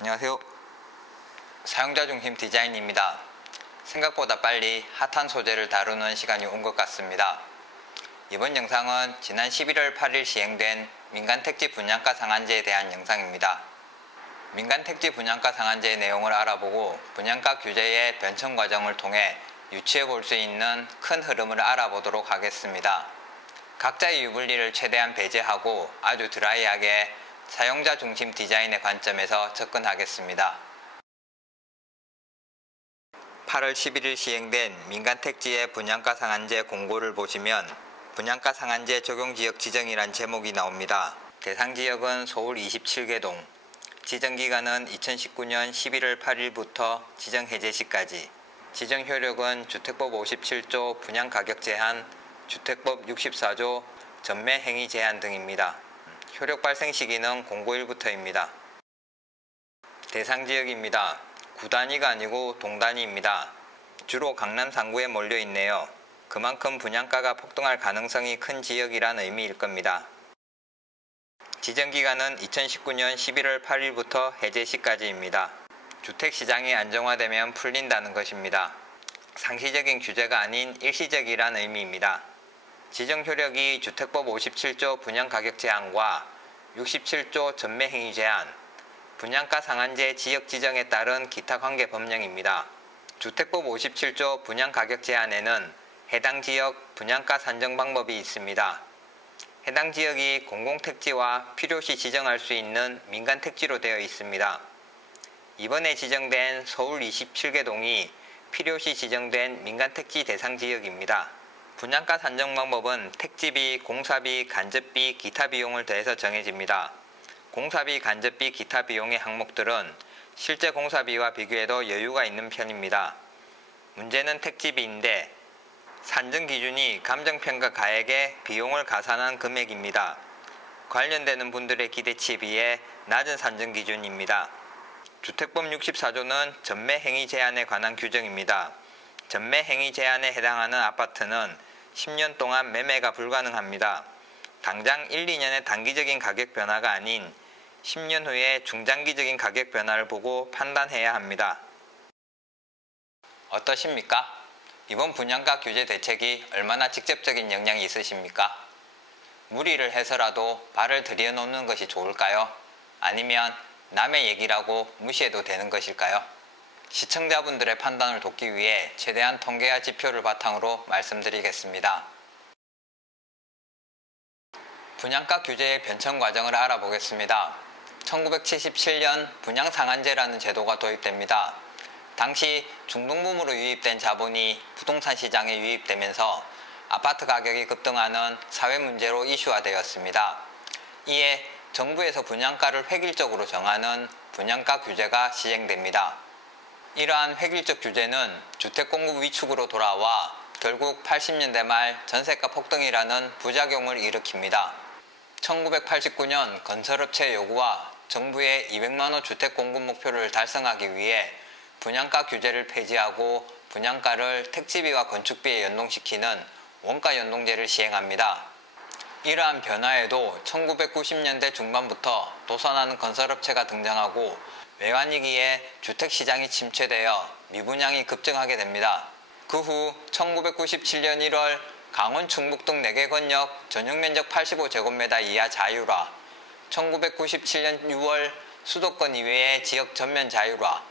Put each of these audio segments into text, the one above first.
안녕하세요. 사용자 중심 디자인입니다. 생각보다 빨리 핫한 소재를 다루는 시간이 온 것 같습니다. 이번 영상은 지난 11월 8일 시행된 민간택지 분양가 상한제에 대한 영상입니다. 민간택지 분양가 상한제의 내용을 알아보고 분양가 규제의 변천 과정을 통해 유추해 볼 수 있는 큰 흐름을 알아보도록 하겠습니다. 각자의 유불리를 최대한 배제하고 아주 드라이하게 사용자 중심 디자인의 관점에서 접근하겠습니다. 8월 11일 시행된 민간택지의 분양가 상한제 공고를 보시면 분양가 상한제 적용지역 지정이란 제목이 나옵니다. 대상 지역은 서울 27개 동, 지정기간은 2019년 11월 8일부터 지정 해제 시까지, 지정 효력은 주택법 57조 분양가격 제한, 주택법 64조 전매 행위 제한 등입니다. 효력 발생 시기는 공고일부터입니다. 대상 지역입니다. 구단위가 아니고 동단위입니다. 주로 강남 상구에 몰려 있네요. 그만큼 분양가가 폭등할 가능성이 큰 지역이란 의미일 겁니다. 지정기간은 2019년 11월 8일부터 해제 시까지입니다. 주택시장이 안정화되면 풀린다는 것입니다. 상시적인 규제가 아닌 일시적이란 의미입니다. 지정 효력이 주택법 57조 분양가격 제한과 67조 전매행위 제한, 분양가 상한제 지역 지정에 따른 기타 관계 법령입니다. 주택법 57조 분양가격 제한에는 해당 지역 분양가 산정 방법이 있습니다. 해당 지역이 공공택지와 필요시 지정할 수 있는 민간택지로 되어 있습니다. 이번에 지정된 서울 27개 동이 필요시 지정된 민간택지 대상 지역입니다. 분양가 산정 방법은 택지비, 공사비, 간접비, 기타 비용을 더해서 정해집니다. 공사비, 간접비, 기타 비용의 항목들은 실제 공사비와 비교해도 여유가 있는 편입니다. 문제는 택지비인데 산정 기준이 감정평가 가액에 비용을 가산한 금액입니다. 관련되는 분들의 기대치에 비해 낮은 산정 기준입니다. 주택법 64조는 전매행위 제한에 관한 규정입니다. 전매행위 제한에 해당하는 아파트는 10년 동안 매매가 불가능합니다. 당장 1, 2년의 단기적인 가격 변화가 아닌 10년 후에 중장기적인 가격 변화를 보고 판단해야 합니다. 어떠십니까? 이번 분양가 규제 대책이 얼마나 직접적인 영향이 있으십니까? 무리를 해서라도 발을 들여놓는 것이 좋을까요? 아니면 남의 얘기라고 무시해도 되는 것일까요? 시청자분들의 판단을 돕기 위해 최대한 통계와 지표를 바탕으로 말씀드리겠습니다. 분양가 규제의 변천 과정을 알아보겠습니다. 1977년 분양상한제라는 제도가 도입됩니다. 당시 중동붐으로 유입된 자본이 부동산 시장에 유입되면서 아파트 가격이 급등하는 사회 문제로 이슈화되었습니다. 이에 정부에서 분양가를 획일적으로 정하는 분양가 규제가 시행됩니다. 이러한 획일적 규제는 주택 공급 위축으로 돌아와 결국 80년대 말 전세가 폭등이라는 부작용을 일으킵니다. 1989년 건설업체 요구와 정부의 200만호 주택 공급 목표를 달성하기 위해 분양가 규제를 폐지하고 분양가를 택지비와 건축비에 연동시키는 원가 연동제를 시행합니다. 이러한 변화에도 1990년대 중반부터 도산하는 건설업체가 등장하고 외환위기에 주택시장이 침체되어 미분양이 급증하게 됩니다. 그 후 1997년 1월 강원 충북 등 4개 권역 전용면적 85제곱미터 이하 자율화, 1997년 6월 수도권 이외의 지역 전면 자율화,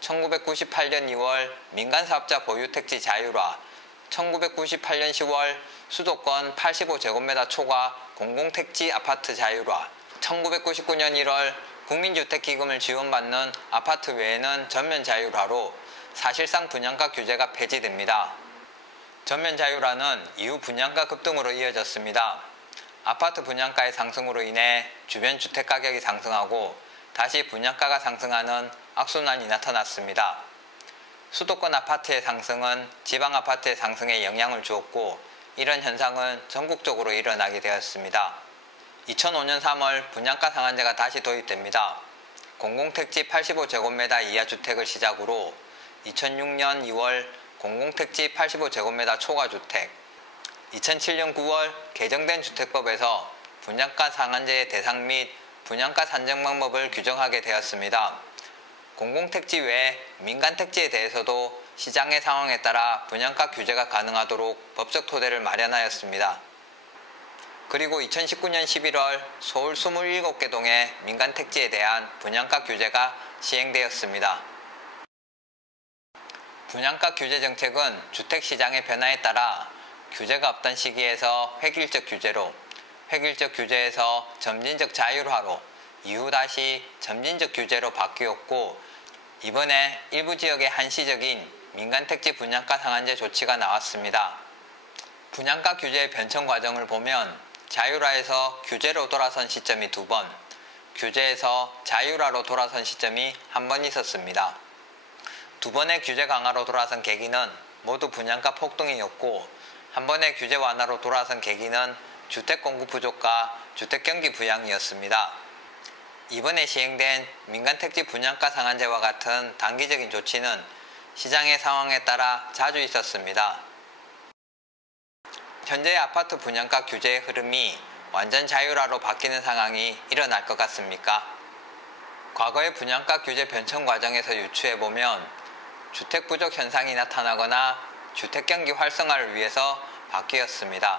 1998년 2월 민간사업자 보유택지 자율화, 1998년 10월 수도권 85제곱미터 초과 공공택지 아파트 자율화, 1999년 1월 국민주택기금을 지원받는 아파트 외에는 전면 자율화로 사실상 분양가 규제가 폐지됩니다. 전면 자율화는 이후 분양가 급등으로 이어졌습니다. 아파트 분양가의 상승으로 인해 주변 주택가격이 상승하고 다시 분양가가 상승하는 악순환이 나타났습니다. 수도권 아파트의 상승은 지방 아파트의 상승에 영향을 주었고 이런 현상은 전국적으로 일어나게 되었습니다. 2005년 3월 분양가 상한제가 다시 도입됩니다. 공공택지 85제곱미터 이하 주택을 시작으로 2006년 2월 공공택지 85제곱미터 초과 주택, 2007년 9월 개정된 주택법에서 분양가 상한제의 대상 및 분양가 산정 방법을 규정하게 되었습니다. 공공택지 외에 민간택지에 대해서도 시장의 상황에 따라 분양가 규제가 가능하도록 법적 토대를 마련하였습니다. 그리고 2019년 11월 서울 27개 동의 민간택지에 대한 분양가 규제가 시행되었습니다. 분양가 규제 정책은 주택시장의 변화에 따라 규제가 없던 시기에서 획일적 규제로, 획일적 규제에서 점진적 자율화로, 이후 다시 점진적 규제로 바뀌었고, 이번에 일부 지역의 한시적인 민간택지 분양가 상한제 조치가 나왔습니다. 분양가 규제의 변천 과정을 보면 자율화에서 규제로 돌아선 시점이 2번, 규제에서 자율화로 돌아선 시점이 1번 있었습니다. 2번의 규제 강화로 돌아선 계기는 모두 분양가 폭등이었고, 1번의 규제 완화로 돌아선 계기는 주택 공급 부족과 주택 경기 부양이었습니다. 이번에 시행된 민간택지 분양가 상한제와 같은 단기적인 조치는 시장의 상황에 따라 자주 있었습니다. 현재의 아파트 분양가 규제의 흐름이 완전 자율화로 바뀌는 상황이 일어날 것 같습니까? 과거의 분양가 규제 변천 과정에서 유추해보면 주택 부족 현상이 나타나거나 주택 경기 활성화를 위해서 바뀌었습니다.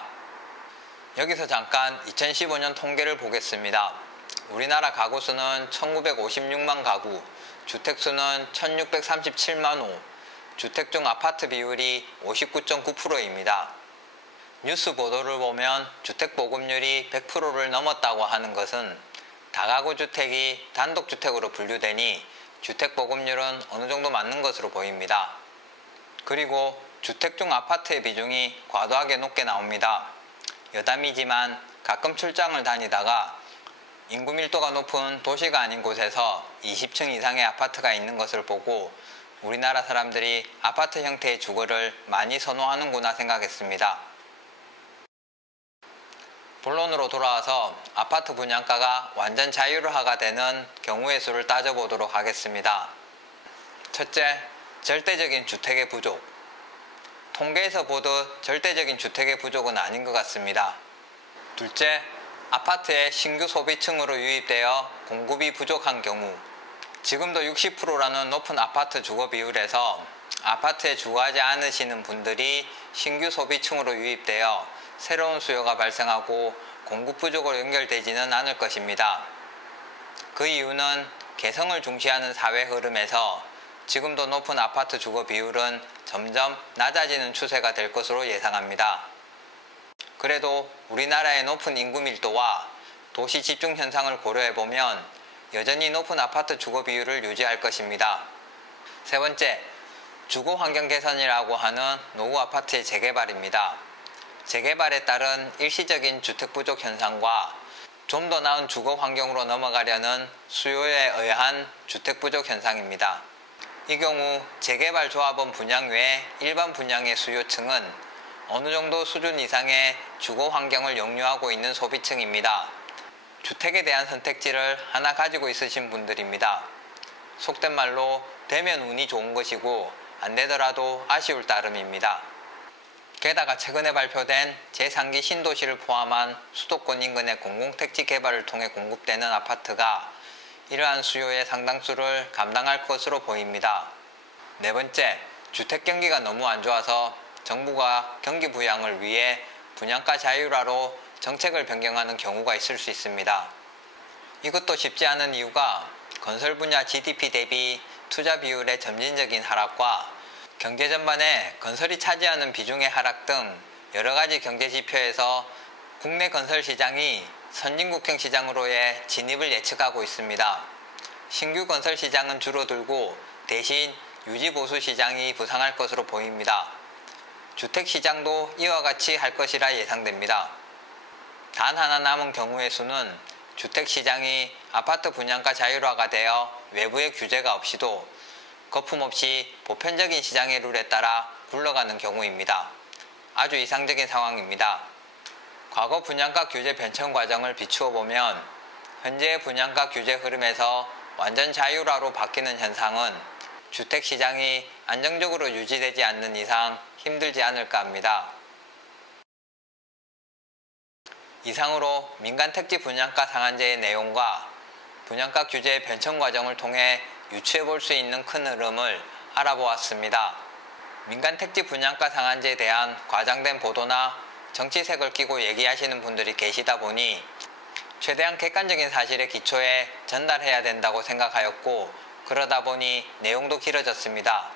여기서 잠깐 2015년 통계를 보겠습니다. 우리나라 가구 수는 1956만 가구, 주택 수는 1637만 호, 주택 중 아파트 비율이 59.9%입니다. 뉴스 보도를 보면 주택 보급률이 100%를 넘었다고 하는 것은 다가구 주택이 단독주택으로 분류되니 주택 보급률은 어느 정도 맞는 것으로 보입니다. 그리고 주택 중 아파트의 비중이 과도하게 높게 나옵니다. 여담이지만 가끔 출장을 다니다가 인구 밀도가 높은 도시가 아닌 곳에서 20층 이상의 아파트가 있는 것을 보고 우리나라 사람들이 아파트 형태의 주거를 많이 선호하는구나 생각했습니다. 본론으로 돌아와서 아파트 분양가가 완전 자율화가 되는 경우의 수를 따져보도록 하겠습니다. 첫째, 절대적인 주택의 부족. 통계에서 보듯 절대적인 주택의 부족은 아닌 것 같습니다. 둘째, 아파트에 신규 소비층으로 유입되어 공급이 부족한 경우. 지금도 60%라는 높은 아파트 주거 비율에서 아파트에 주거하지 않으시는 분들이 신규 소비층으로 유입되어 새로운 수요가 발생하고 공급 부족으로 연결되지는 않을 것입니다. 그 이유는 개성을 중시하는 사회 흐름에서 지금도 높은 아파트 주거 비율은 점점 낮아지는 추세가 될 것으로 예상합니다. 그래도 우리나라의 높은 인구 밀도와 도시 집중 현상을 고려해보면 여전히 높은 아파트 주거 비율을 유지할 것입니다. 세 번째, 주거 환경 개선이라고 하는 노후 아파트의 재개발입니다. 재개발에 따른 일시적인 주택 부족 현상과 좀 더 나은 주거 환경으로 넘어가려는 수요에 의한 주택 부족 현상입니다. 이 경우 재개발 조합원 분양 외 일반 분양의 수요층은 어느 정도 수준 이상의 주거 환경을 영유하고 있는 소비층입니다. 주택에 대한 선택지를 하나 가지고 있으신 분들입니다. 속된 말로 되면 운이 좋은 것이고 안 되더라도 아쉬울 따름입니다. 게다가 최근에 발표된 제3기 신도시를 포함한 수도권 인근의 공공택지 개발을 통해 공급되는 아파트가 이러한 수요의 상당수를 감당할 것으로 보입니다. 네 번째, 주택 경기가 너무 안 좋아서 정부가 경기 부양을 위해 분양가 자율화로 정책을 변경하는 경우가 있을 수 있습니다. 이것도 쉽지 않은 이유가 건설 분야 GDP 대비 투자 비율의 점진적인 하락과 경제 전반에 건설이 차지하는 비중의 하락 등 여러 가지 경제 지표에서 국내 건설 시장이 선진국형 시장으로의 진입을 예측하고 있습니다. 신규 건설 시장은 줄어들고 대신 유지 보수 시장이 부상할 것으로 보입니다. 주택 시장도 이와 같이 할 것이라 예상됩니다. 단 하나 남은 경우의 수는 주택 시장이 아파트 분양가 자율화가 되어 외부의 규제가 없이도 거품없이 보편적인 시장의 룰에 따라 굴러가는 경우입니다. 아주 이상적인 상황입니다. 과거 분양가 규제 변천 과정을 비추어 보면 현재의 분양가 규제 흐름에서 완전 자율화로 바뀌는 현상은 주택 시장이 안정적으로 유지되지 않는 이상 힘들지 않을까 합니다. 이상으로 민간택지 분양가 상한제의 내용과 분양가 규제의 변천 과정을 통해 유추해 볼 수 있는 큰 흐름을 알아보았습니다. 민간 택지 분양가 상한제에 대한 과장된 보도나 정치색을 끼고 얘기하시는 분들이 계시다 보니 최대한 객관적인 사실에 기초해 전달해야 된다고 생각하였고, 그러다 보니 내용도 길어졌습니다.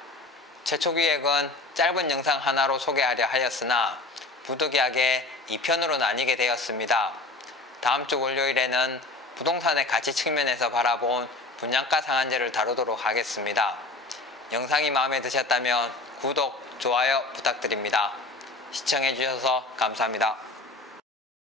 최초 기획은 짧은 영상 하나로 소개하려 하였으나 부득이하게 2편으로 나뉘게 되었습니다. 다음 주 월요일에는 부동산의 가치 측면에서 바라본 분양가 상한제를 다루도록 하겠습니다. 영상이 마음에 드셨다면 구독, 좋아요 부탁드립니다. 시청해주셔서 감사합니다.